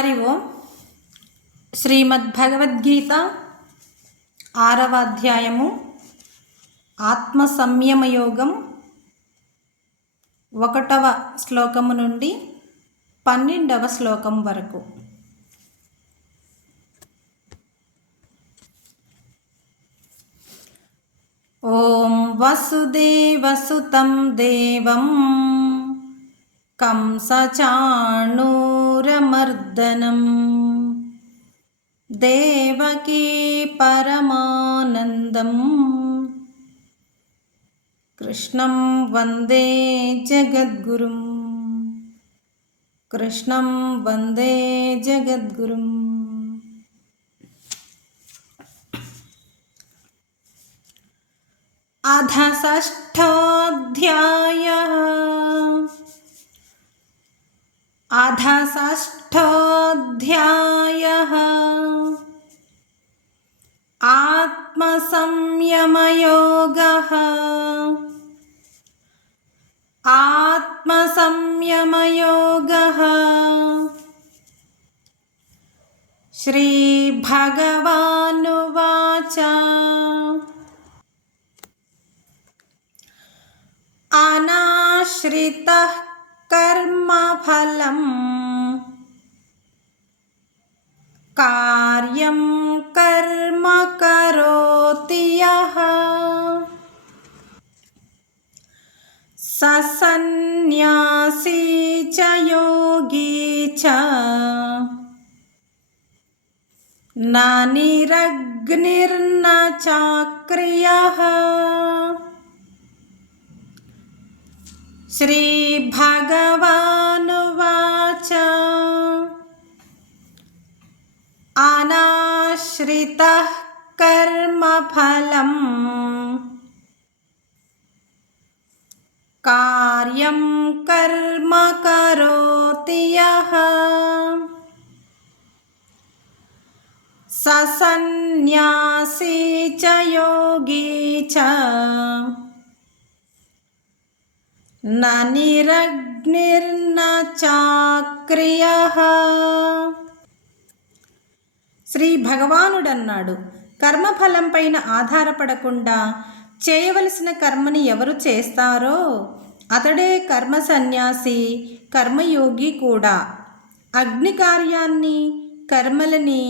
హరి ఓం. శ్రీమద్భగవద్గీత 6వ అధ్యాయము ఆత్మ సంయమ యోగం 1వ శ్లోకము నుండి 12వ శ్లోకం వరకు. ఓం వసుదేవసుతం దేవం కంసచాణూరమర్దనం దేవకీ పరమానందం కృష్ణం వందే జగద్గురుం. కృష్ణం వందే జగద్గురుం. అథ షష్ఠోऽధ్యాయః. అథ షష్ఠోऽధ్యాయః ఆత్మసంయమయోగః. ఆత్మసంయమయోగః. శ్రీభగవానువాచ. అనాశ్రితః కర్మఫలం కార్యం కర్మ కరోతి యః స సన్యాసీ చ యోగీ చ న నిరగ్నిర్న చాక్రియః. శ్రీభగవానువాచ. అనాశ్రితః కర్మఫలం కార్యం కర్మ కరోతి యః స సన్యాసీ చ యోగీ చ న నిరగ్నిర్న చాక్రియః. శ్రీ భగవానుడన్నాడు, కర్మఫలం పైన ఆధారపడకుండా చేయవలసిన కర్మని ఎవరు చేస్తారో అతడే కర్మ సన్యాసి, కర్మయోగి కూడా. అగ్ని కార్యాన్ని, కర్మలని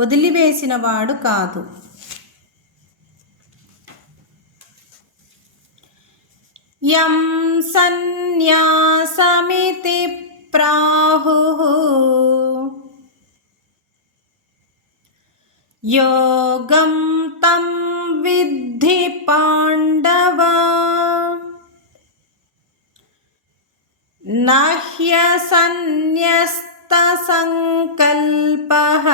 వదిలివేసినవాడు కాదు. యం సన్యాసమితి ప్రాహుః యోగం తం విద్ధి పాండవ న హ్యసన్యస్త సంకల్పః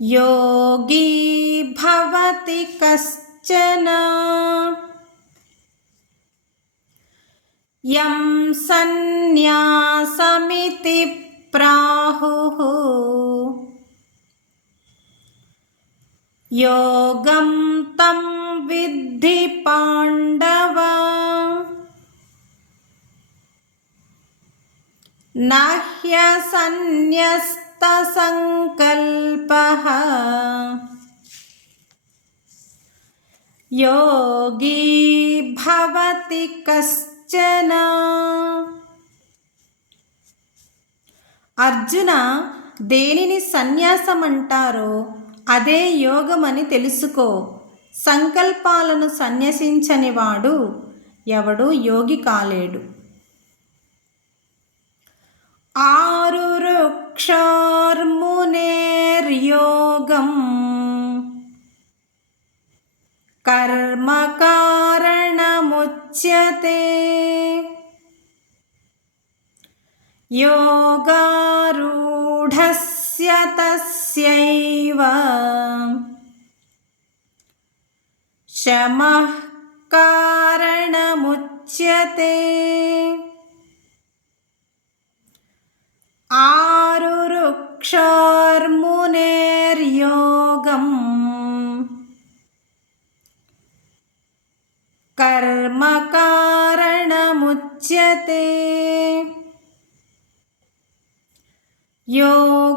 యోగీ భవతి కశ్చన. యం సన్యాసమితి ప్రాహుః యోగం తం విద్ధి పాండవ న హ్యసన్యస్త సంకల్పః యోగీ భవతి కశ్చన. అర్జున, దేనిని సన్యాసం అంటారో అదే యోగమని తెలుసుకో. సంకల్పాలను సన్యసించని వాడు ఎవడు యోగి కాలేడు. ఆరురుక్షోర్మునేర్యోగం కర్మ కారణముచ్యతే యోగారూఢస్య తస్యైవ శమః కారణముచ్యతే. ఆరురుక్షోర్మునేర్యోగం కర్మ కారణముచ్యతే योगारूढस्य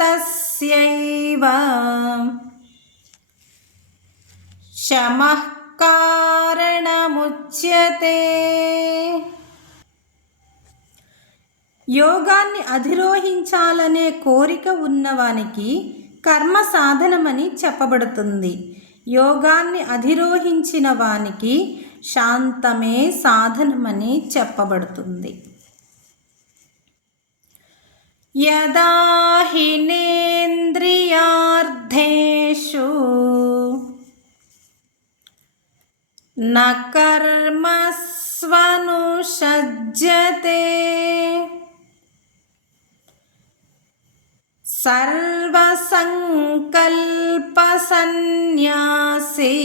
तस्यैव शमः कारणमुच्यते. యోగాన్ని అధిరోహించాలనే కోరిక ఉన్నవానికి కర్మ సాధనమని చెప్పబడుతుంది. యోగాన్ని అధిరోహించిన వానికి శాంతమే సాధనమని చెప్పబడుతుంది. యదా హినేంద్రియార్థేషు న కర్మస్వనుషజ్యతే సర్వసంకల్పసన్యాసీ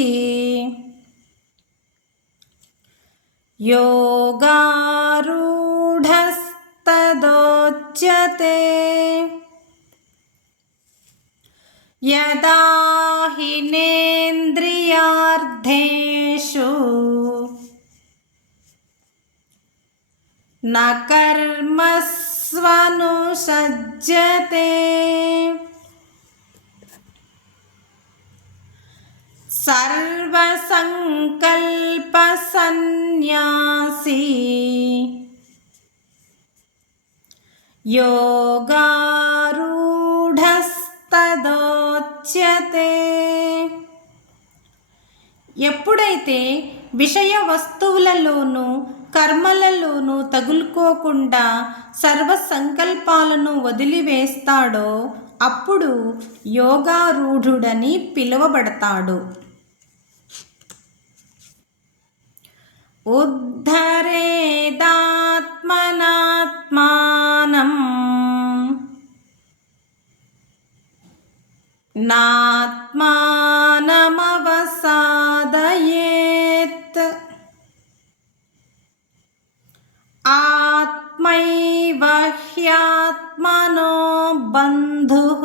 యోగారూఢస్తదోచ్యతే. యదా హినేంద్రియార్థేషు న కర్మస్వనుషజ్యతే సర్వసంకల్పసన్యాసీ యోగారూఢస్తదోచ్యతే. ఎప్పుడైతే విషయ వస్తువులలోనూ కర్మలలోనూ తగులుకోకుండా సర్వ సంకల్పాలను వదిలివేస్తాడో అప్పుడు యోగారూఢుడని పిలువబడతాడు. ఉద్ధరేదాత్మనాత్మానం నాత్మానమవసాదయేత్. ఆత్మైవ హ్యాత్మనో బంధుః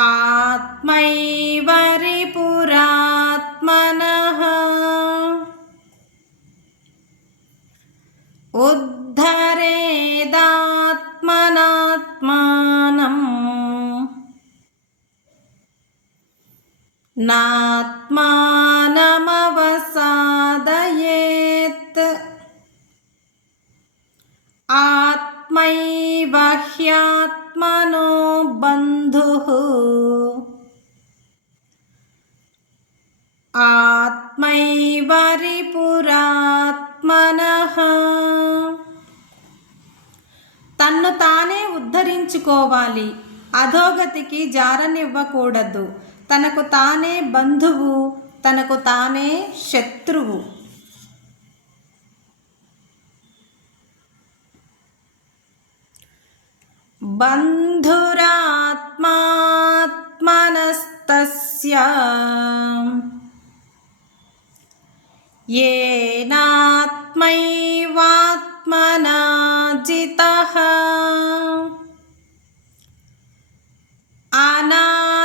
ఆత్మైవ రిపురాత్మనః. ఉద్ధరేదాత్మనాత్మానం నాత్మానమవసాదయేత్. ఆత్మైవ హ్యాత్మనో బంధుః ఆత్మైవ రిపురాత్మనః. తన్ను తానే ఉద్ధరించుకోవాలి, అధోగతికి జారనివ్వకూడదు. తనకు తానే బంధువు, తనకు తానే శత్రువు. బంధురాత్మాత్మనస్తస్య యేనాత్మైవాత్మనా జితః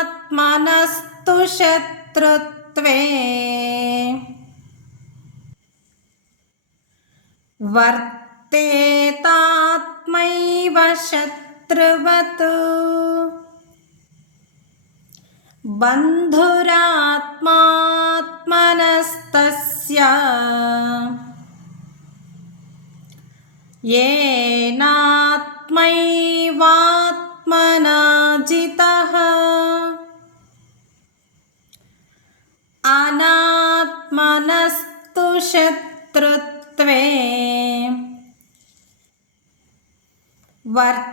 అనాత్మనస్తు శత్రుత్వే వర్తేతాత్మైవ శత్రువత్. బంధురాత్మాత్మనస్తస్య యేనాత్మైవాత్మనా జితః అనాత్మనస్తు శత్రుత్వే వర్తేతాత్మైవ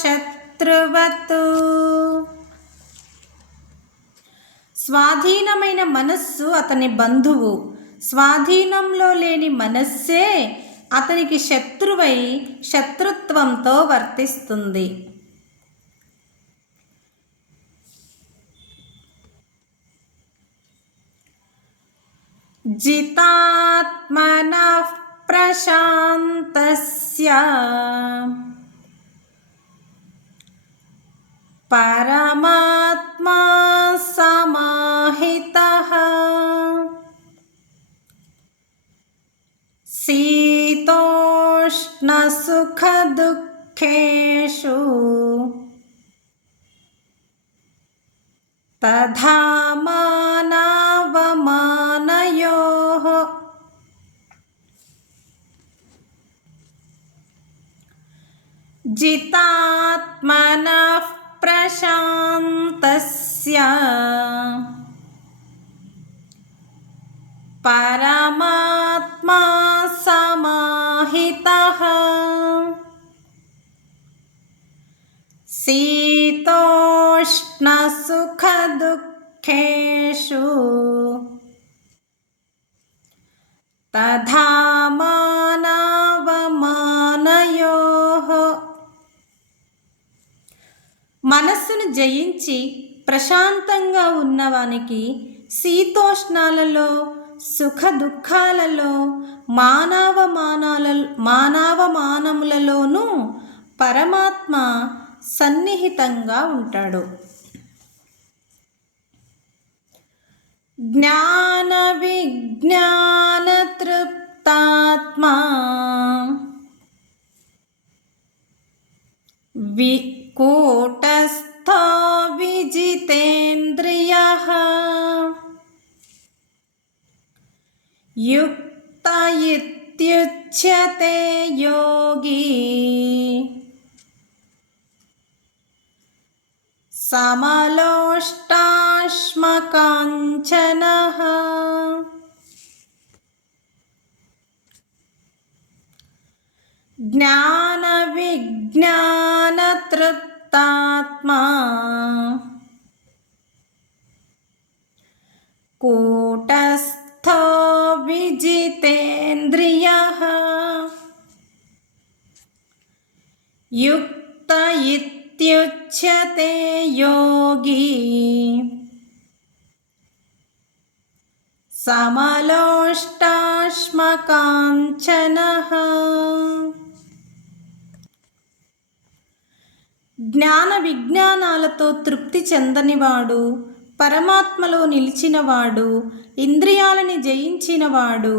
శత్రువత్. స్వాధీనమైన మనస్సు అతని బంధువు, స్వాధీనంలో లేని మనస్సే అతనికి శత్రువై శత్రుత్వంతో వర్తిస్తుంది. జితాత్మనః ప్రశాంతస్య పరమాత్మా సమాహితః शीतोष्णसुखदुःखेषु तथा मानावमानयोः जितात्मनः प्रशान्तस्य परमात्मा समाहितः शीतोष्णसुखदुःखेषु तथा मानावमानयोः. మనస్సును జయించి ప్రశాంతంగా ఉన్నవానికి శీతోష్ణాలలో సుఖ దుఃఖాలలో మానవమానములలోనూ పరమాత్మ సన్నిహితంగా ఉంటాడు. జ్ఞాన విజ్ఞాన తృప్తాత్మా కూటస్థో విజితేంద్రియః యుక్త ఇత్యుచ్యతే యోగి సమలోష్టాశ్మకాంచనః. జ్ఞాన విజ్ఞాన తృప్తాత్మా కూటస్థో విజితేంద్రియః యుక్త ఇత్యుచ్యతే యోగి సమలోష్టాశ్మకాంచనః. జ్ఞాన విజ్ఞానాలతో తృప్తి చెందనివాడు, పరమాత్మలో నిలిచినవాడు, ఇంద్రియాలని జయించినవాడు,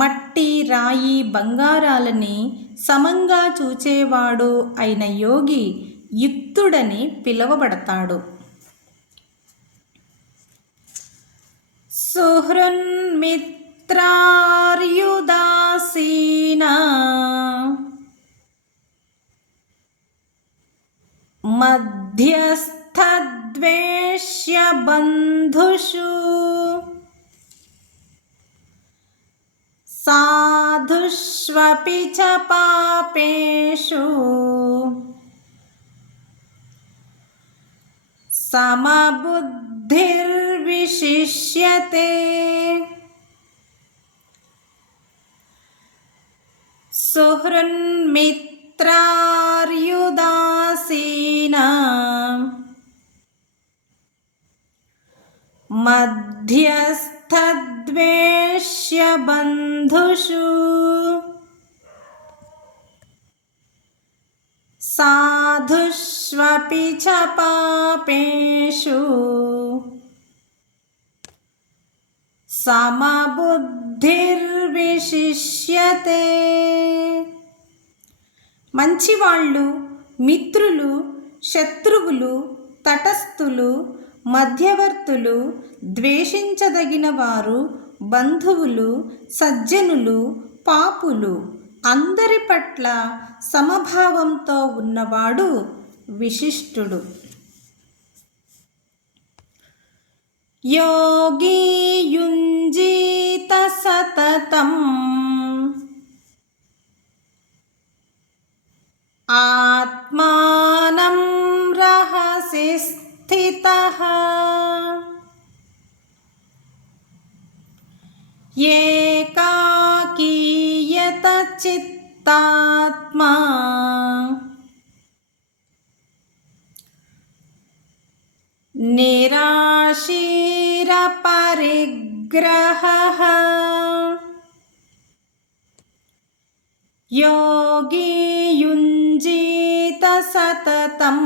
మట్టి రాయి బంగారాలని సమంగా చూచేవాడు అయిన యోగి యుక్తుడని పిలువబడతాడు. సుహృన్మిత్రార్యుదాసీనా మధ్యస్థద్వేష్య బంధుషు సాధుష్వపి చ పాపేషు సమబుద్ధిర్విశిష్యతే. సుహృన్మిత్రార్యుదాసీనా మధ్యస్థద్వేష్య బంధుషు సాధుష్వపి చ పాపేషు సమబుద్ధిర్విశిష్యతే. మంచివాళ్ళు, మిత్రులు, శత్రువులు, తటస్థులు, మధ్యవర్తులు, ద్వేషించదగిన వారు, బంధువులు, సజ్జనులు, పాపులు అందరి పట్ల సమభావంతో ఉన్నవాడు విశిష్టుడు. యోగి యుంజీత సతతం ఆత్మానం రహసి స్థితః ఏకాకీయత చిత్తాత్మా నిరాశీర పరిగ్రహః యోగి యుంజీత సతతం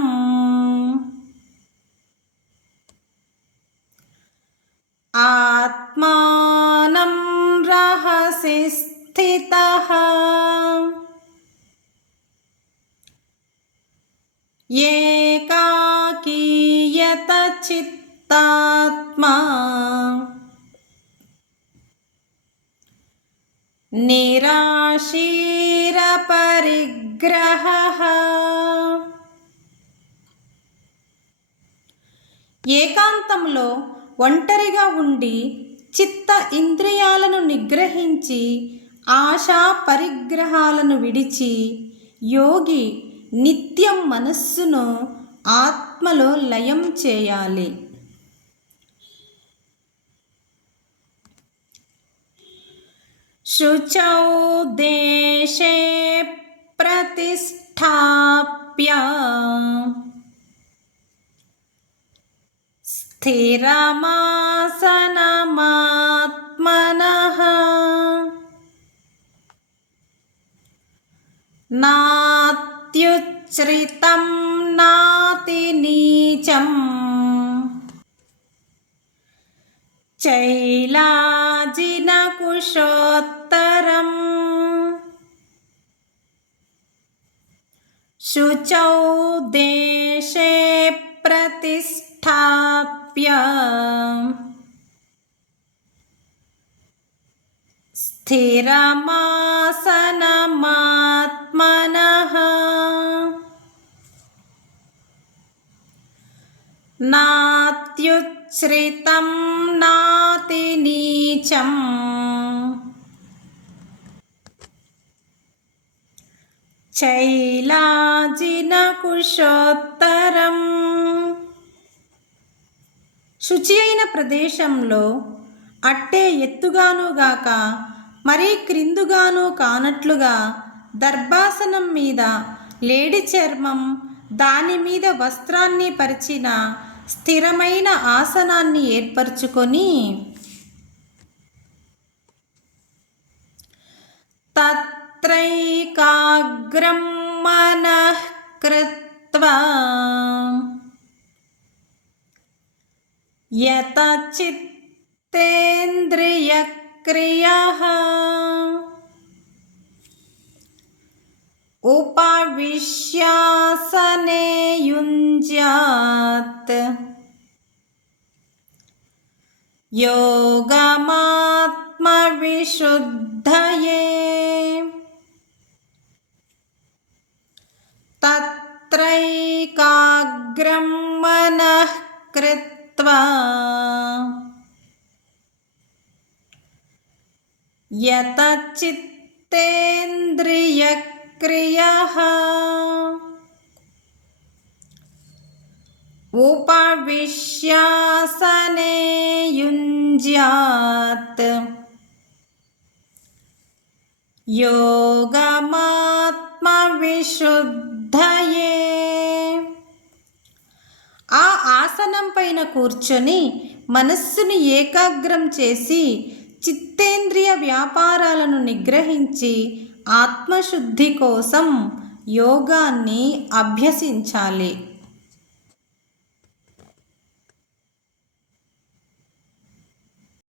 ఆత్మానం రహసి స్థితః ఏకాకీయత చిత్తాత్మా నిరాశీర పరిగ్రహః ఏకాంతంలో ఒంటరిగా ఉండి చిత్త ఇంద్రియాలను నిగ్రహించి ఆశా పరిగ్రహాలను విడిచి యోగి నిత్యం మనస్సును ఆత్మలో లయం చేయాలి. శుచౌ దేశే ప్రతిష్ఠాప్య స్థిరమాసనమాత్మనః నాత్యుచ్ఛ్రితం నాతి నీచం చైలాజినకుశోత్తరం శుచౌ దేశే ప్రతిష్ఠాప్య స్థిరమాసనమాత్మనః నాత్యుచ్ఛ్రితం నాతి నీచం చైలాజినకుశోత్తరం శుచి అయిన ప్రదేశంలో అట్టే ఎత్తుగానుగాక మరీ క్రిందుగాను కానట్లుగా దర్భాసనం మీద లేడి చర్మం దాని మీద వస్త్రాన్ని పరిచిన స్థిరమైన ఆసనాన్ని ఏర్పరచుకొని తత్రైకాగ్రం మనః కృత్వా యతచిత్తేంద్రియక్రియః ఉపవిశ్యాసనే యుంజ్యాత్ యోగమాత్మవిశుద్ధయే తత్రైకాగ్రం మనః కృత్వా యతచిత్తేంద్రియక్రియః ఉపవిశ్యాసనే యుంజ్యాత్ యోగమాత్మవిశుద్ధయే ఆ ఆసనం పైన కూర్చొని మనస్సును ఏకాగ్రం చేసి చిత్తేంద్రియ వ్యాపారాలను నిగ్రహించి ఆత్మశుద్ధి కోసం యోగాన్ని అభ్యసించాలి.